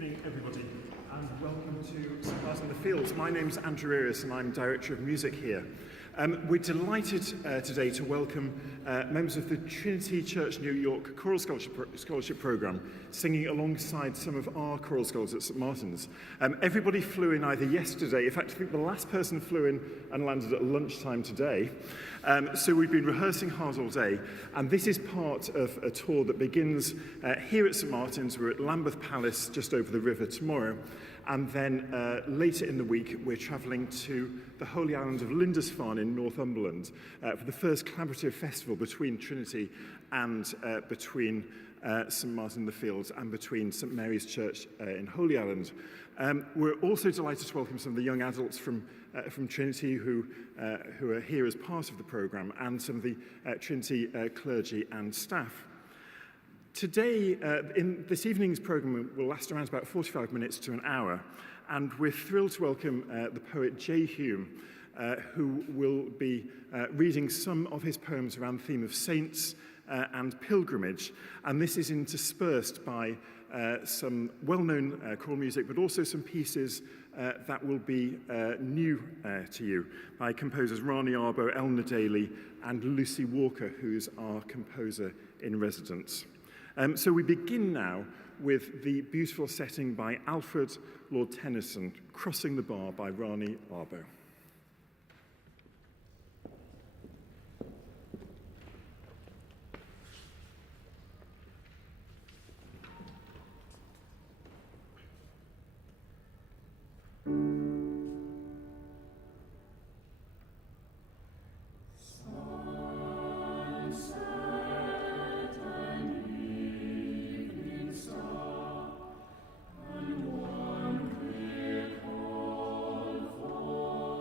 evening, everybody, and welcome to St. Martin in the Fields. My name's Andrew Earis, and I'm Director of Music here. We're delighted today to welcome members of the Trinity Church New York Choral Scholarship Programme, singing alongside some of our choral scholars at St. Martin's. Everybody flew in either yesterday, in fact I think the last person flew in and landed at lunchtime today. So we've been rehearsing hard all day, and this is part of a tour that begins here at St. Martin's. We're at Lambeth Palace, just over the river tomorrow. And then later in the week, we're travelling to the holy island of Lindisfarne in Northumberland for the first collaborative festival between Trinity and between St. Martin in the Fields and between St. Mary's Church in Holy Island. We're also delighted to welcome some of the young adults from Trinity who are here as part of the programme, and some of the Trinity clergy and staff. Today, in this evening's programme, will last around about 45 minutes to an hour, and we're thrilled to welcome the poet Jay Hulme, who will be reading some of his poems around the theme of saints and pilgrimage, and this is interspersed by some well-known choral music, but also some pieces that will be new to you by composers Rani Arbo, Elna Daly, and Lucy Walker, who's our composer in residence. So we begin now with the beautiful setting by Alfred Lord Tennyson, Crossing the Bar by Rani Arbo. And one clear call for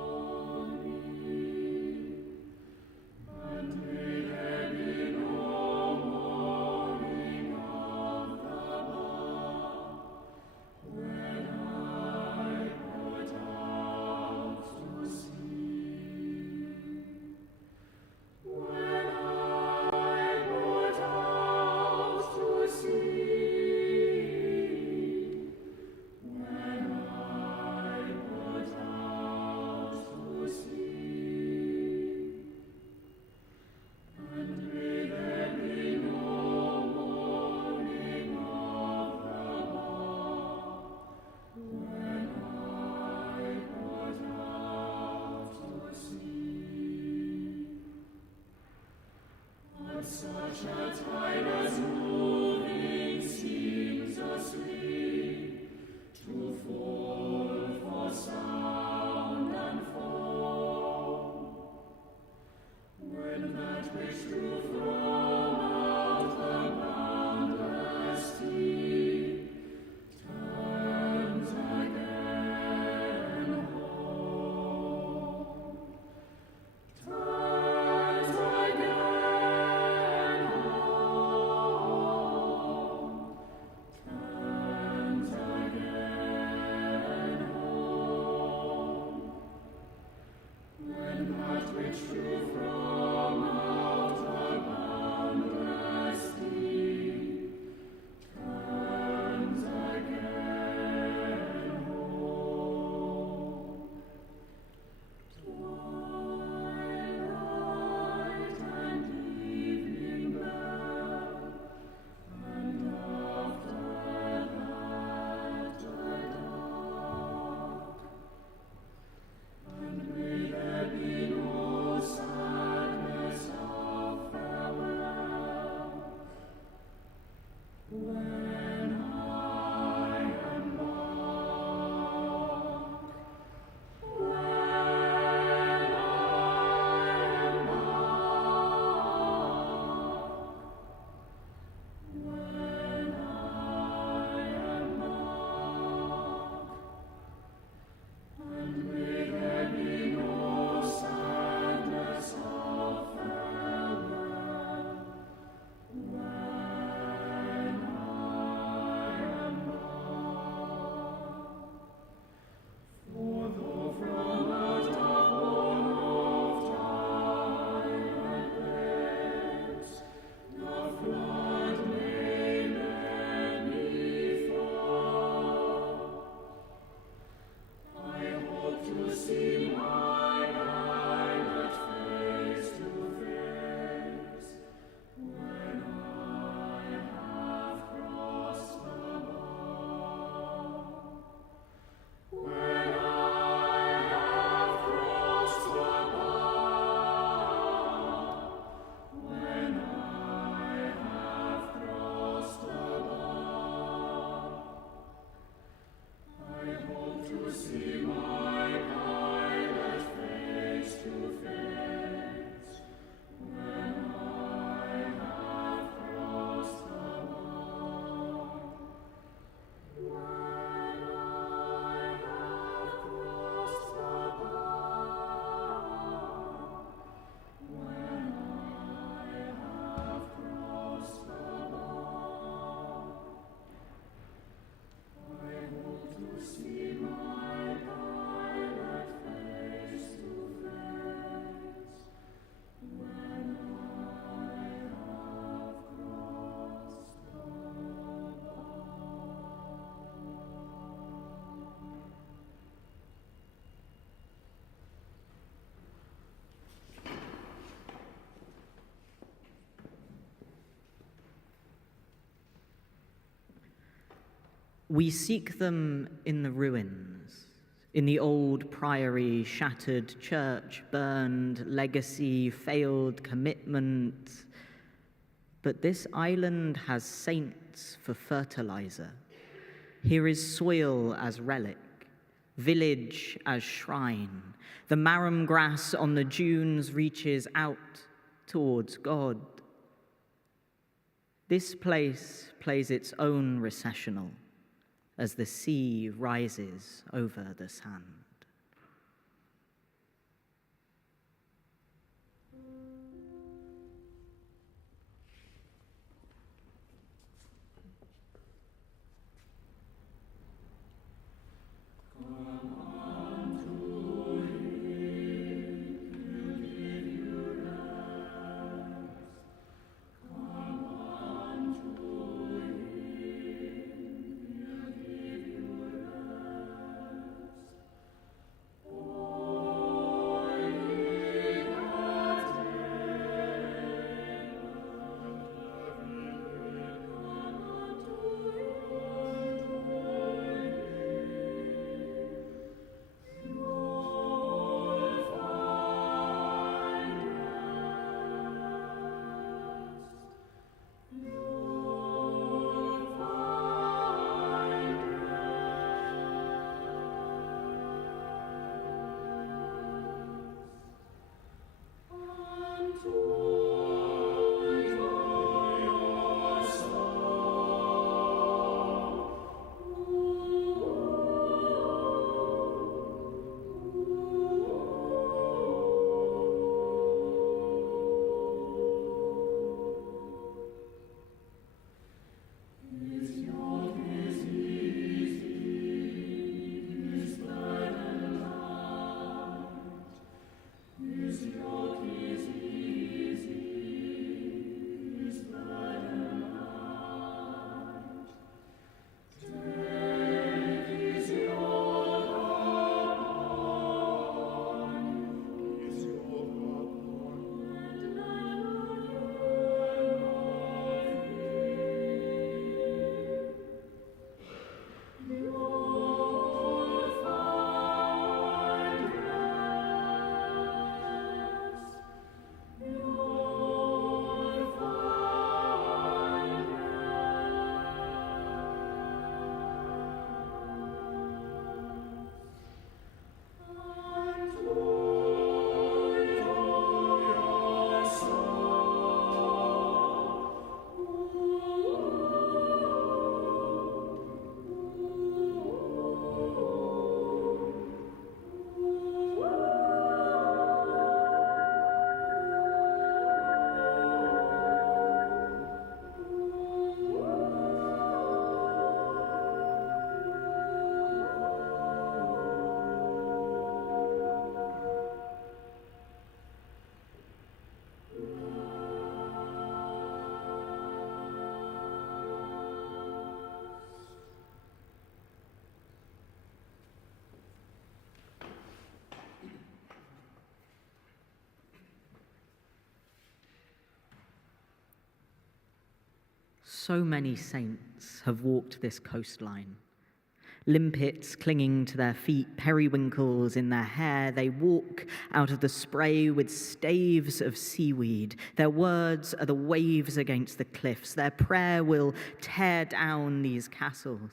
We seek them in the ruins, in the old priory, shattered church, burned legacy, failed commitment. But this island has saints for fertilizer. Here is soil as relic, village as shrine. The marram grass on the dunes reaches out towards God. This place plays its own recessional as the sea rises over the sand. So many saints have walked this coastline. Limpets clinging to their feet, periwinkles in their hair, they walk out of the spray with staves of seaweed. Their words are the waves against the cliffs. Their prayer will tear down these castles.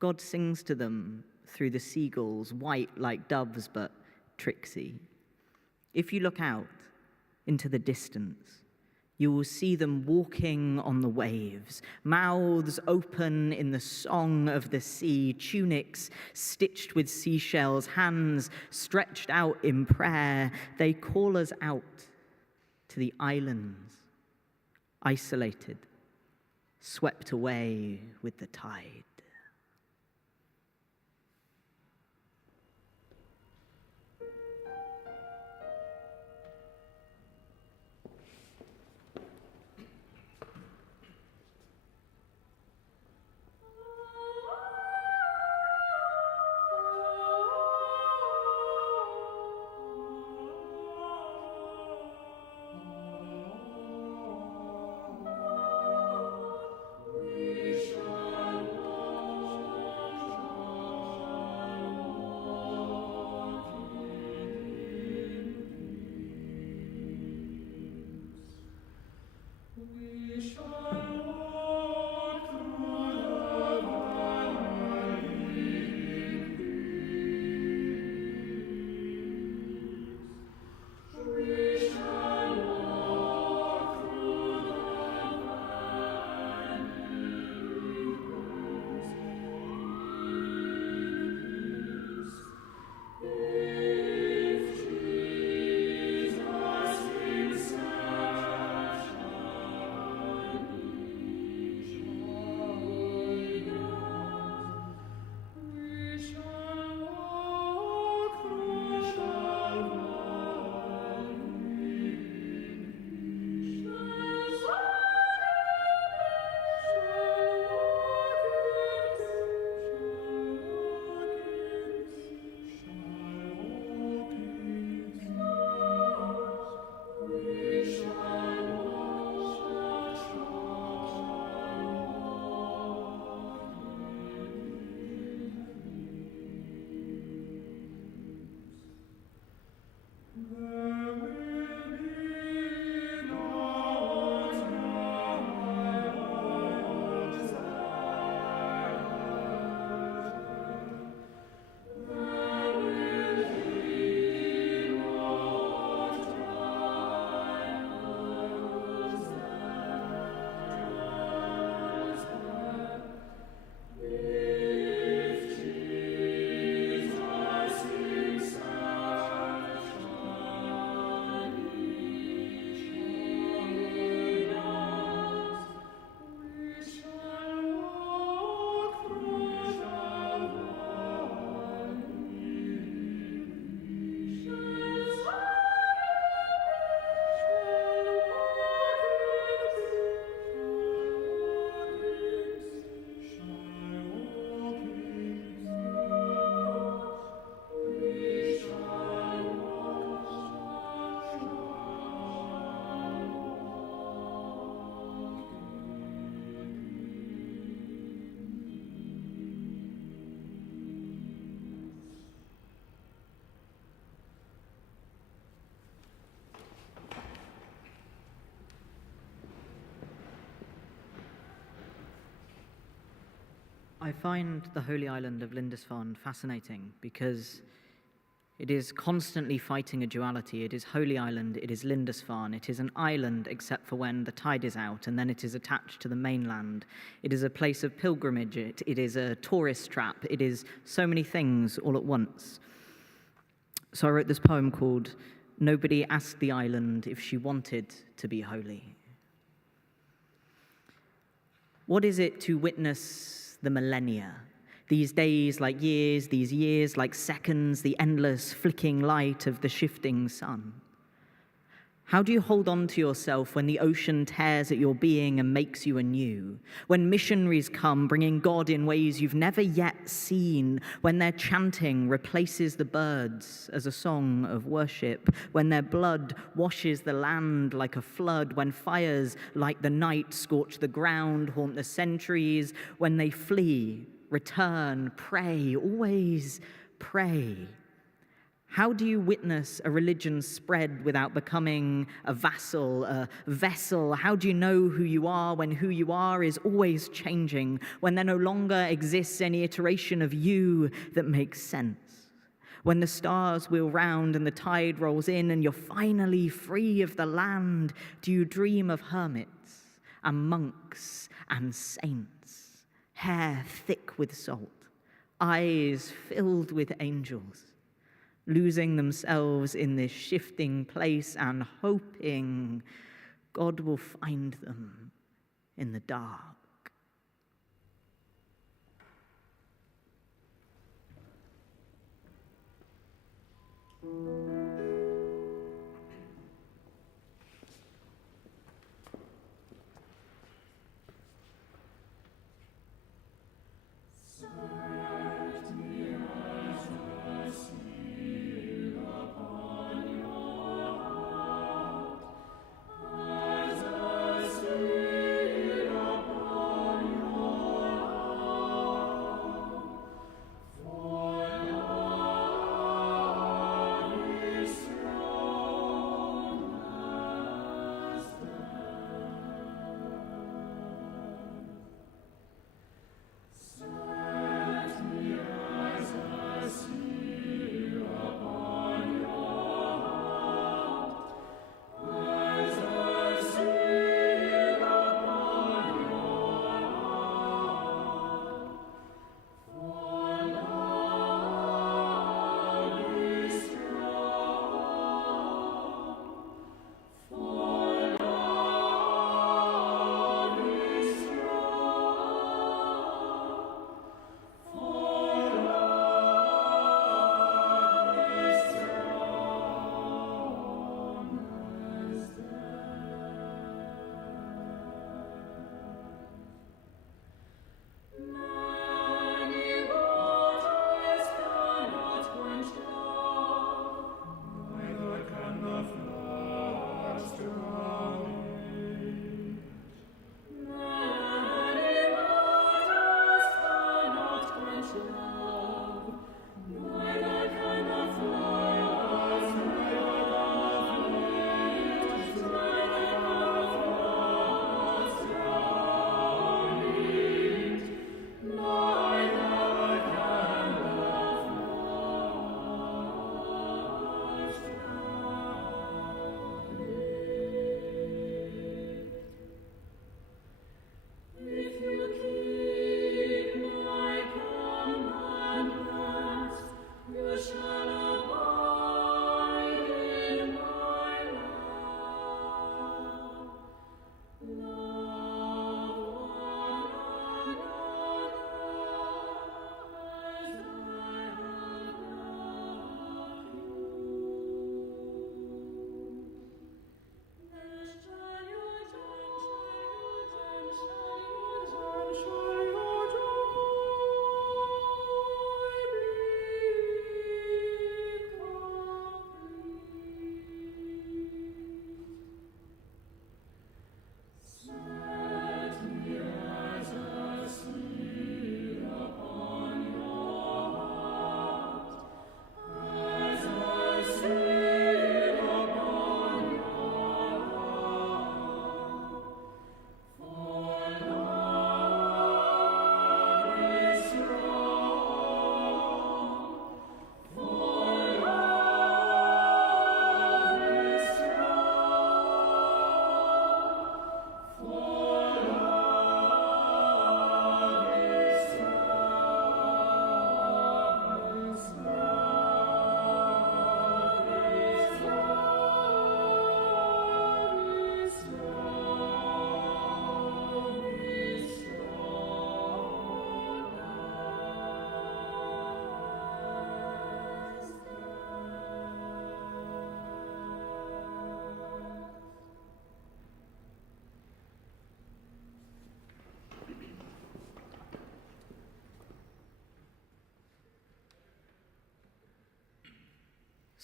God sings to them through the seagulls, white like doves but tricksy. If you look out into the distance, you will see them walking on the waves, mouths open in the song of the sea, tunics stitched with seashells, hands stretched out in prayer. They call us out to the islands, isolated, swept away with the tide. We shall walk. I find the holy island of Lindisfarne fascinating because it is constantly fighting a duality. It is Holy Island, it is Lindisfarne, it is an island except for when the tide is out, and then it is attached to the mainland. It is a place of pilgrimage, it is a tourist trap, it is so many things all at once. So I wrote this poem called Nobody Asked the Island If She Wanted to Be Holy. What is it to witness the millennia? These days like years, these years like seconds, the endless flicking light of the shifting sun. How do you hold on to yourself when the ocean tears at your being and makes you anew? When missionaries come bringing God in ways you've never yet seen? When their chanting replaces the birds as a song of worship? When their blood washes the land like a flood? When fires like the night scorch the ground, haunt the centuries? When they flee, return, pray, always pray. How do you witness a religion spread without becoming a vassal, a vessel? How do you know who you are when who you are is always changing, when there no longer exists any iteration of you that makes sense? When the stars wheel round and the tide rolls in and you're finally free of the land, do you dream of hermits and monks and saints, hair thick with salt, eyes filled with angels, losing themselves in this shifting place and hoping God will find them in the dark?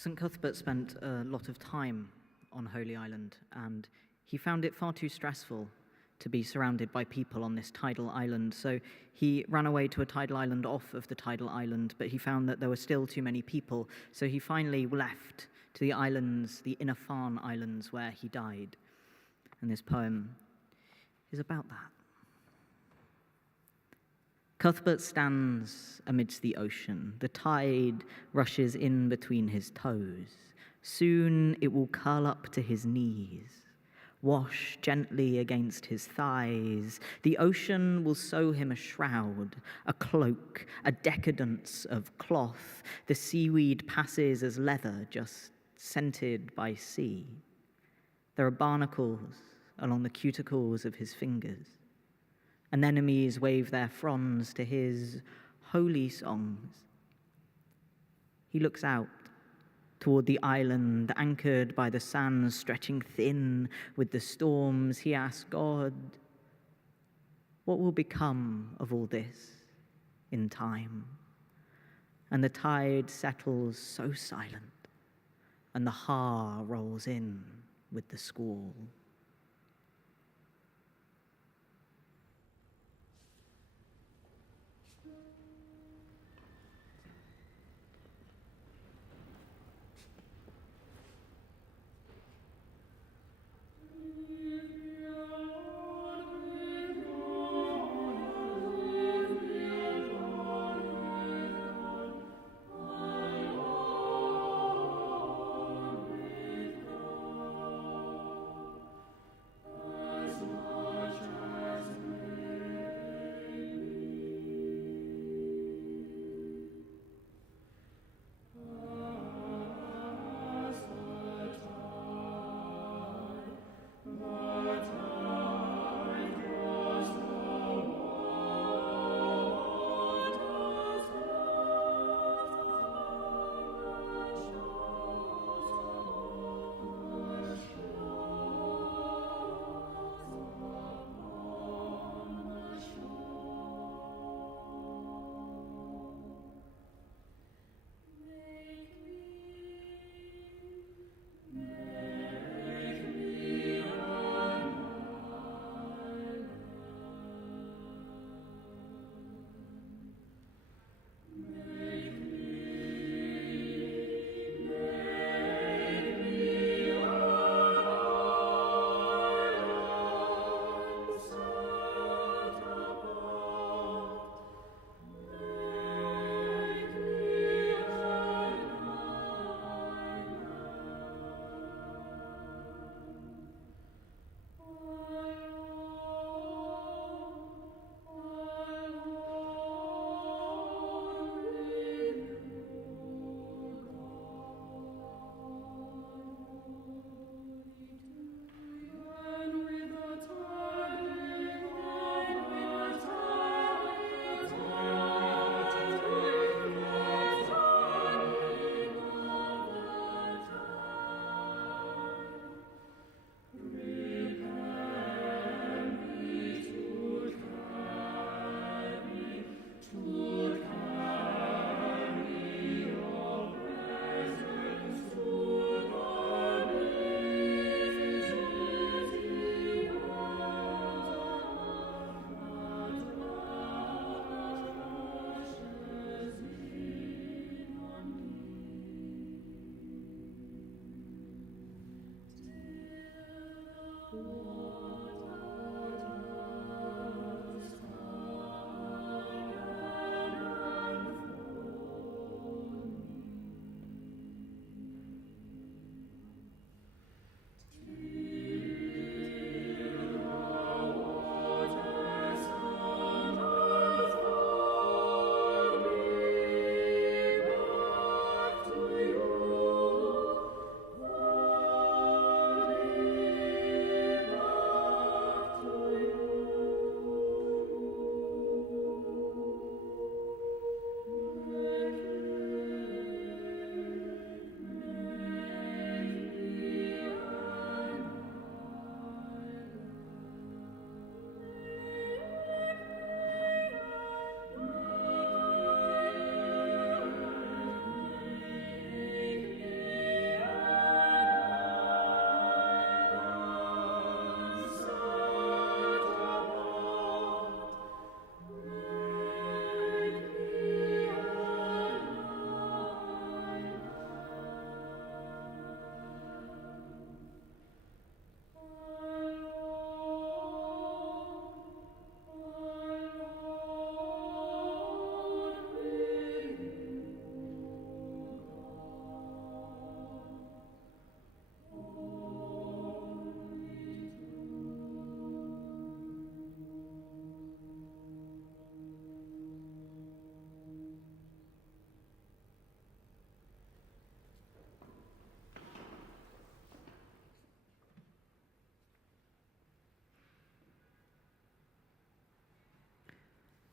St. Cuthbert spent a lot of time on Holy Island, and he found it far too stressful to be surrounded by people on this tidal island. So he ran away to a tidal island off of the tidal island, but he found that there were still too many people. So he finally left to the islands, the Inner Farne Islands, where he died. And this poem is about that. Cuthbert stands amidst the ocean. The tide rushes in between his toes. Soon it will curl up to his knees, wash gently against his thighs. The ocean will sew him a shroud, a cloak, a decadence of cloth. The seaweed passes as leather, just scented by sea. There are barnacles along the cuticles of his fingers. Anemones wave their fronds to his holy songs. He looks out toward the island, anchored by the sands stretching thin with the storms. He asks God, what will become of all this in time? And the tide settles so silent, and the ha rolls in with the squall.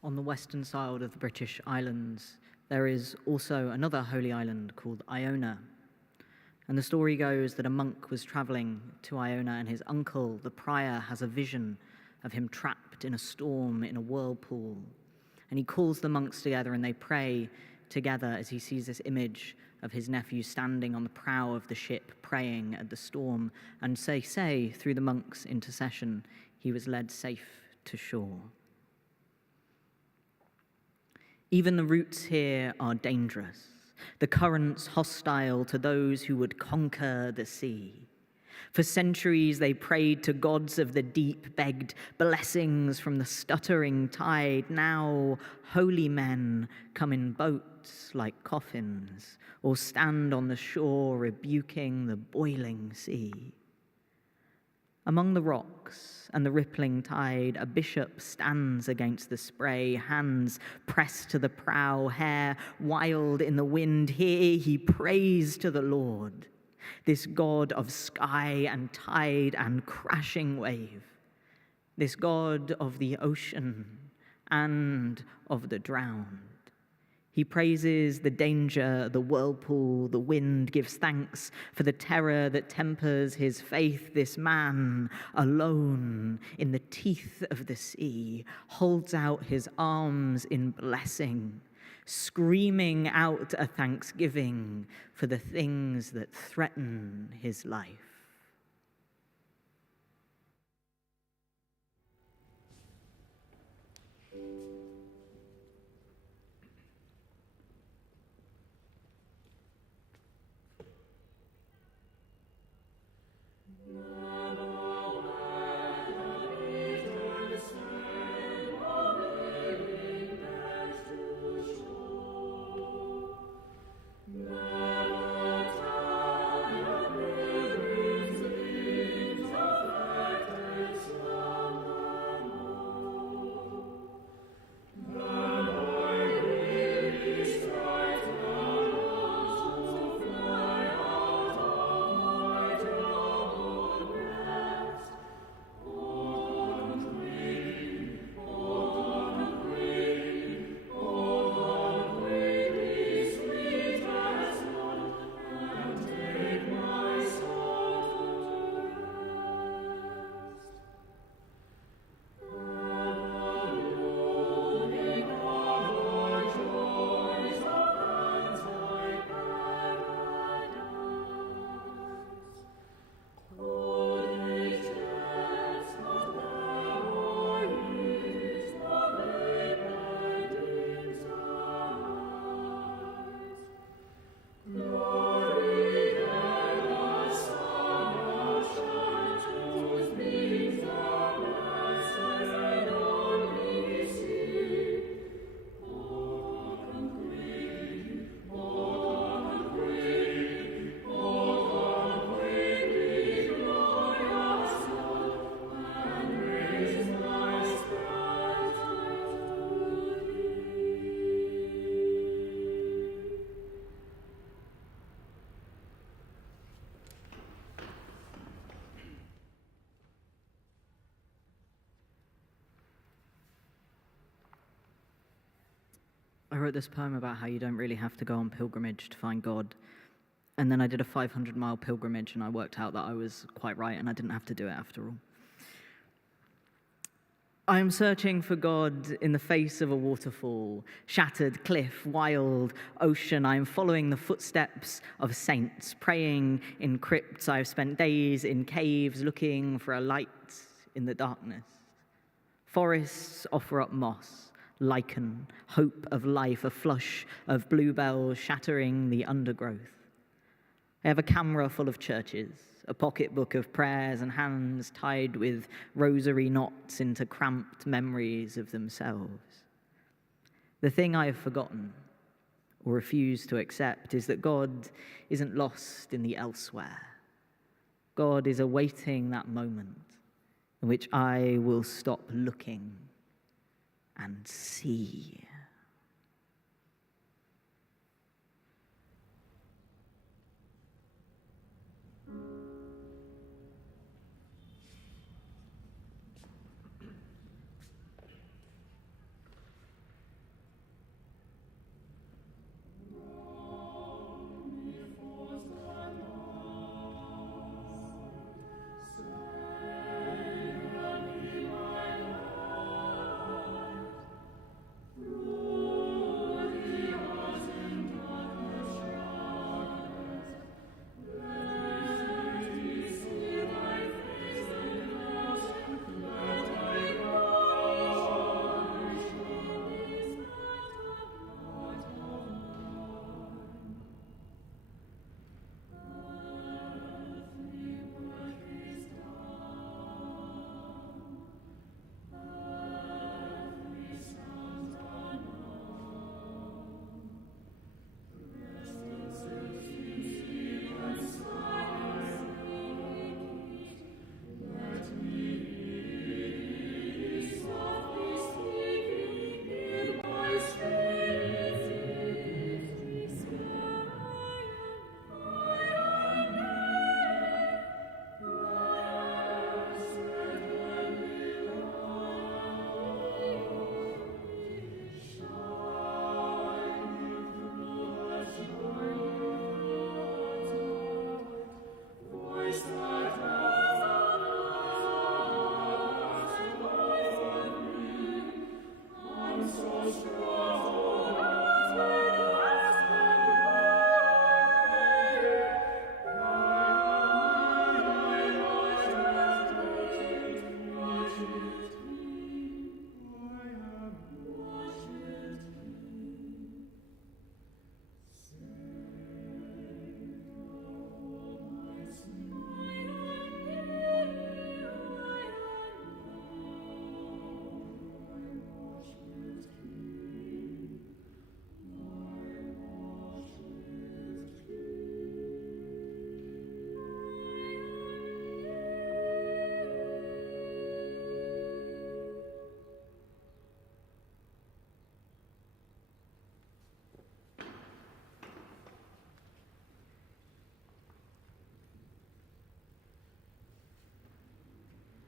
On the western side of the British Islands, there is also another holy island called Iona. And the story goes that a monk was traveling to Iona, and his uncle, the prior, has a vision of him trapped in a storm in a whirlpool. And he calls the monks together and they pray together as he sees this image of his nephew standing on the prow of the ship praying at the storm. And say, through the monk's intercession, he was led safe to shore. Even the routes here are dangerous, the currents hostile to those who would conquer the sea. For centuries they prayed to gods of the deep, begged blessings from the stuttering tide. Now holy men come in boats like coffins, or stand on the shore rebuking the boiling sea. Among the rocks and the rippling tide, a bishop stands against the spray, hands pressed to the prow, hair wild in the wind. Here he prays to the Lord, this God of sky and tide and crashing wave, this God of the ocean and of the drowned. He praises the danger, the whirlpool, the wind, gives thanks for the terror that tempers his faith. This man, alone in the teeth of the sea, holds out his arms in blessing, screaming out a thanksgiving for the things that threaten his life. I wrote this poem about how you don't really have to go on pilgrimage to find God. And then I did a 500-mile pilgrimage and I worked out that I was quite right and I didn't have to do it after all. I am searching for God in the face of a waterfall, shattered cliff, wild ocean. I am following the footsteps of saints, praying in crypts. I have spent days in caves looking for a light in the darkness. Forests offer up moss, lichen, hope of life, a flush of bluebells shattering the undergrowth. I have a camera full of churches, a pocketbook of prayers, and hands tied with rosary knots into cramped memories of themselves. The thing I have forgotten or refused to accept is that God isn't lost in the elsewhere. God is awaiting that moment in which I will stop looking and see.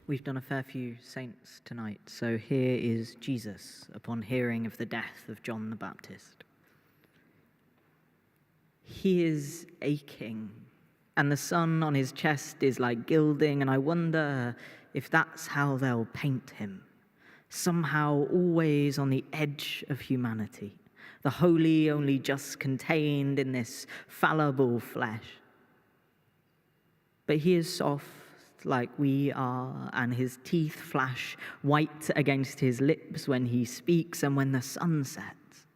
We've done a fair few saints tonight, so here is Jesus upon hearing of the death of John the Baptist. He is aching, and the sun on his chest is like gilding, and I wonder if that's how they'll paint him. Somehow always on the edge of humanity, the holy only just contained in this fallible flesh. But he is soft like we are, and his teeth flash white against his lips when he speaks, and when the sun sets,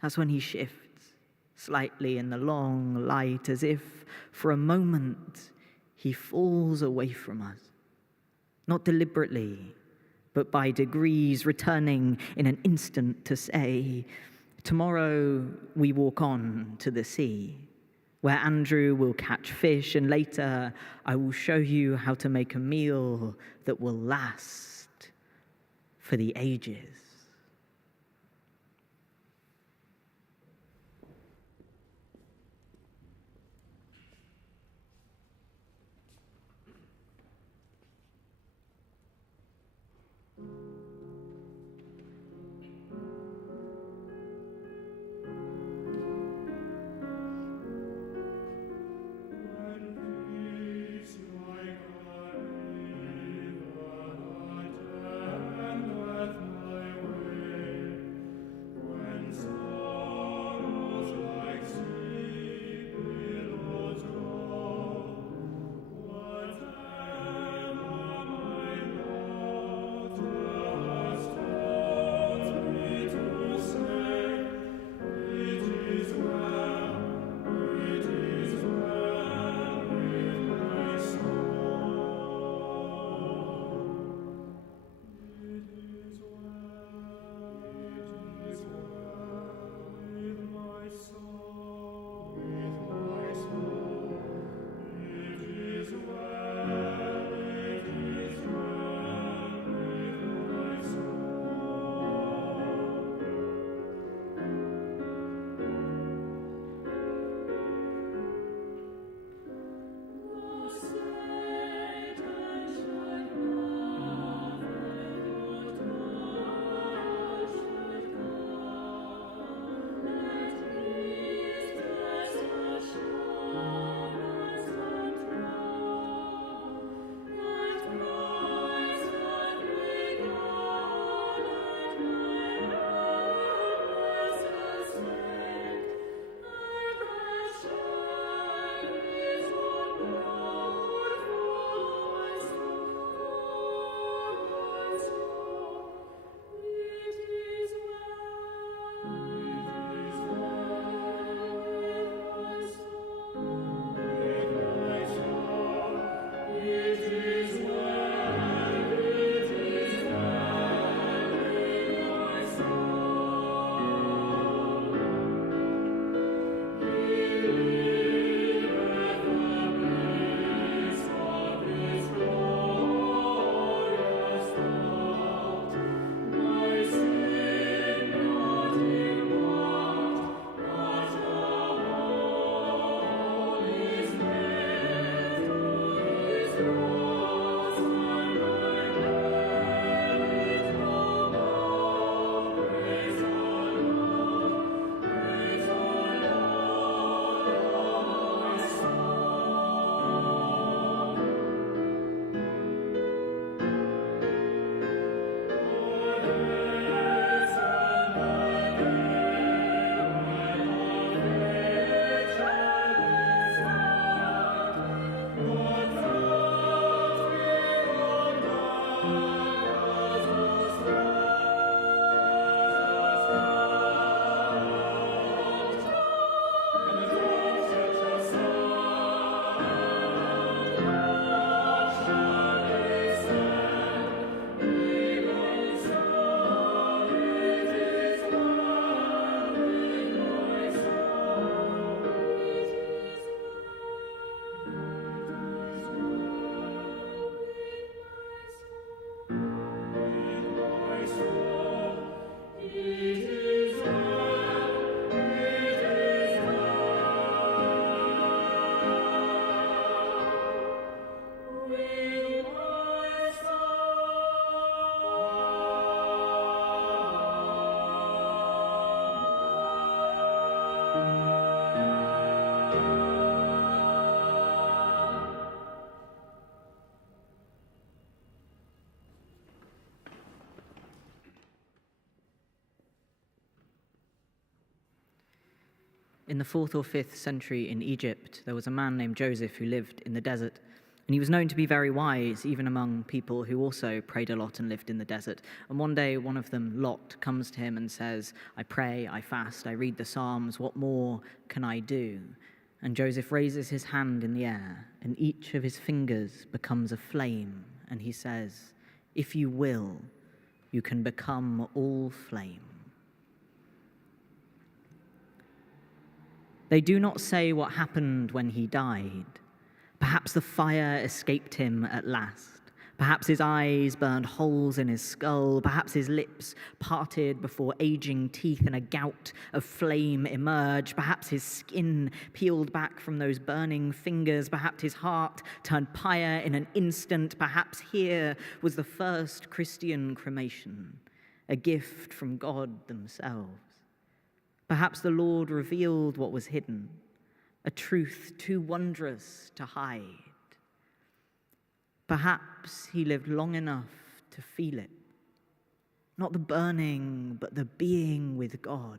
that's when he shifts slightly in the long light, as if for a moment he falls away from us, not deliberately, but by degrees, returning in an instant to say, tomorrow we walk on to the sea, where Andrew will catch fish, and later I will show you how to make a meal that will last for the ages. in the 4th or 5th century in Egypt, there was a man named Joseph who lived in the desert. And he was known to be very wise, even among people who also prayed a lot and lived in the desert. And one day, one of them, Lot, comes to him and says, I pray, I fast, I read the Psalms, what more can I do? And Joseph raises his hand in the air, and each of his fingers becomes a flame. And he says, if you will, you can become all flame. They do not say what happened when he died. Perhaps the fire escaped him at last. Perhaps his eyes burned holes in his skull. Perhaps his lips parted before aging teeth and a gout of flame emerged. Perhaps his skin peeled back from those burning fingers. Perhaps his heart turned pyre in an instant. Perhaps here was the first Christian cremation, a gift from God themselves. Perhaps the Lord revealed what was hidden, a truth too wondrous to hide. Perhaps he lived long enough to feel it, not the burning, but the being with God.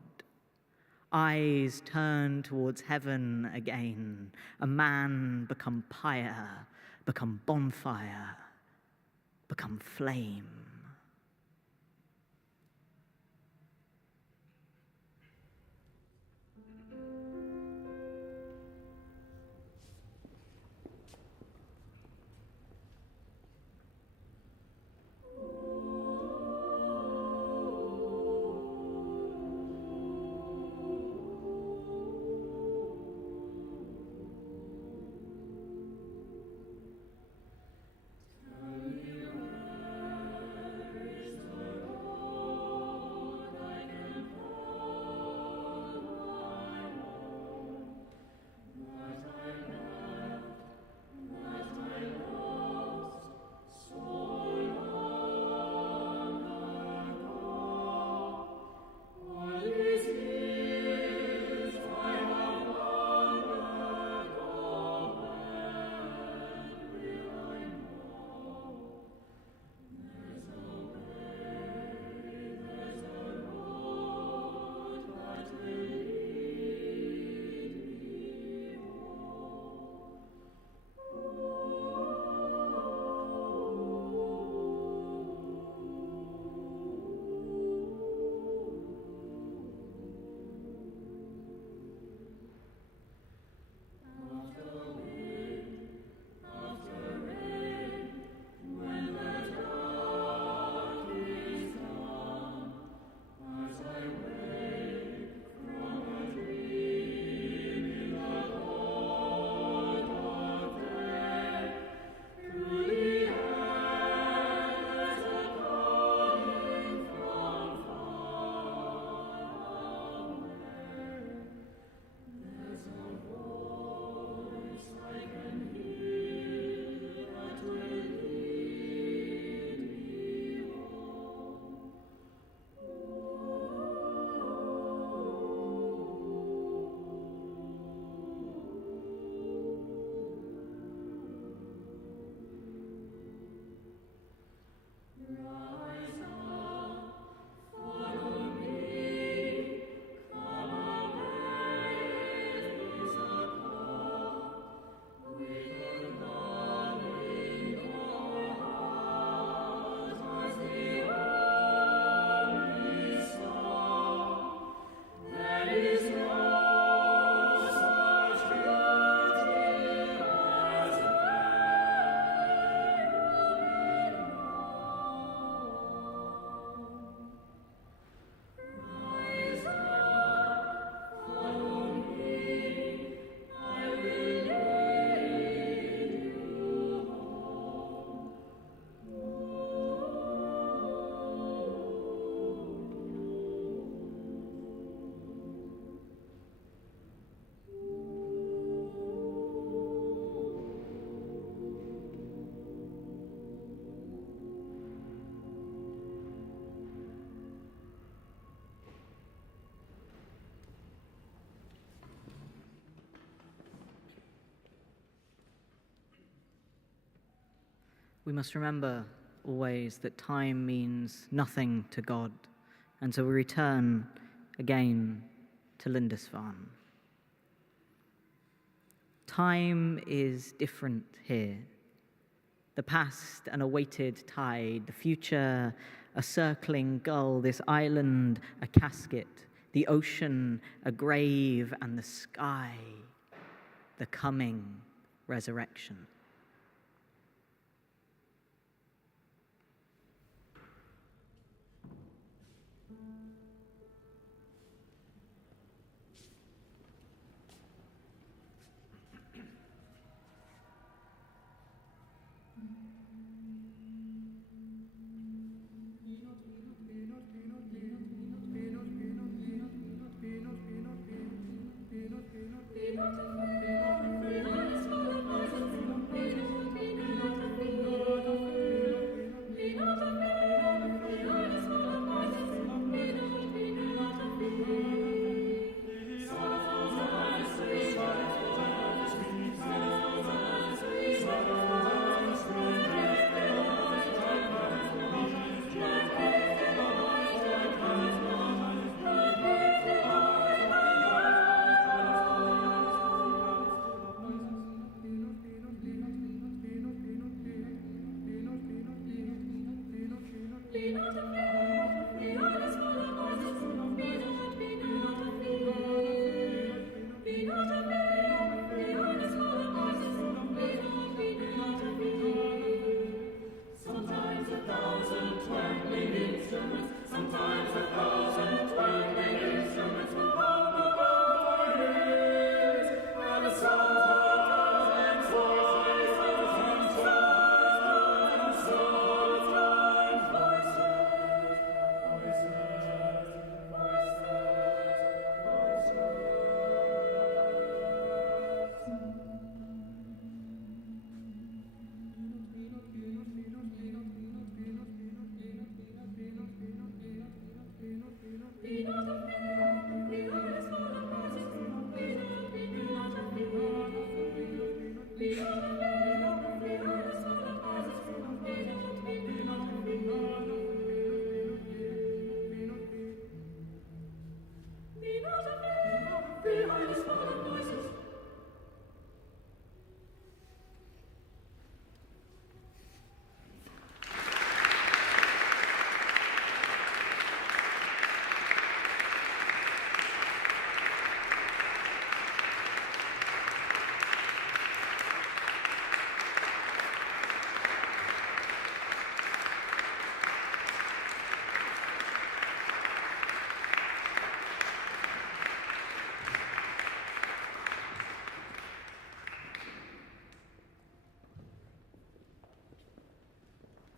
Eyes turned towards heaven again, a man become pyre, become bonfire, become flame. We must remember always that time means nothing to God, and so we return again to Lindisfarne. Time is different here. The past, an awaited tide, the future, a circling gull, this island, a casket, the ocean, a grave, and the sky, the coming resurrection. Be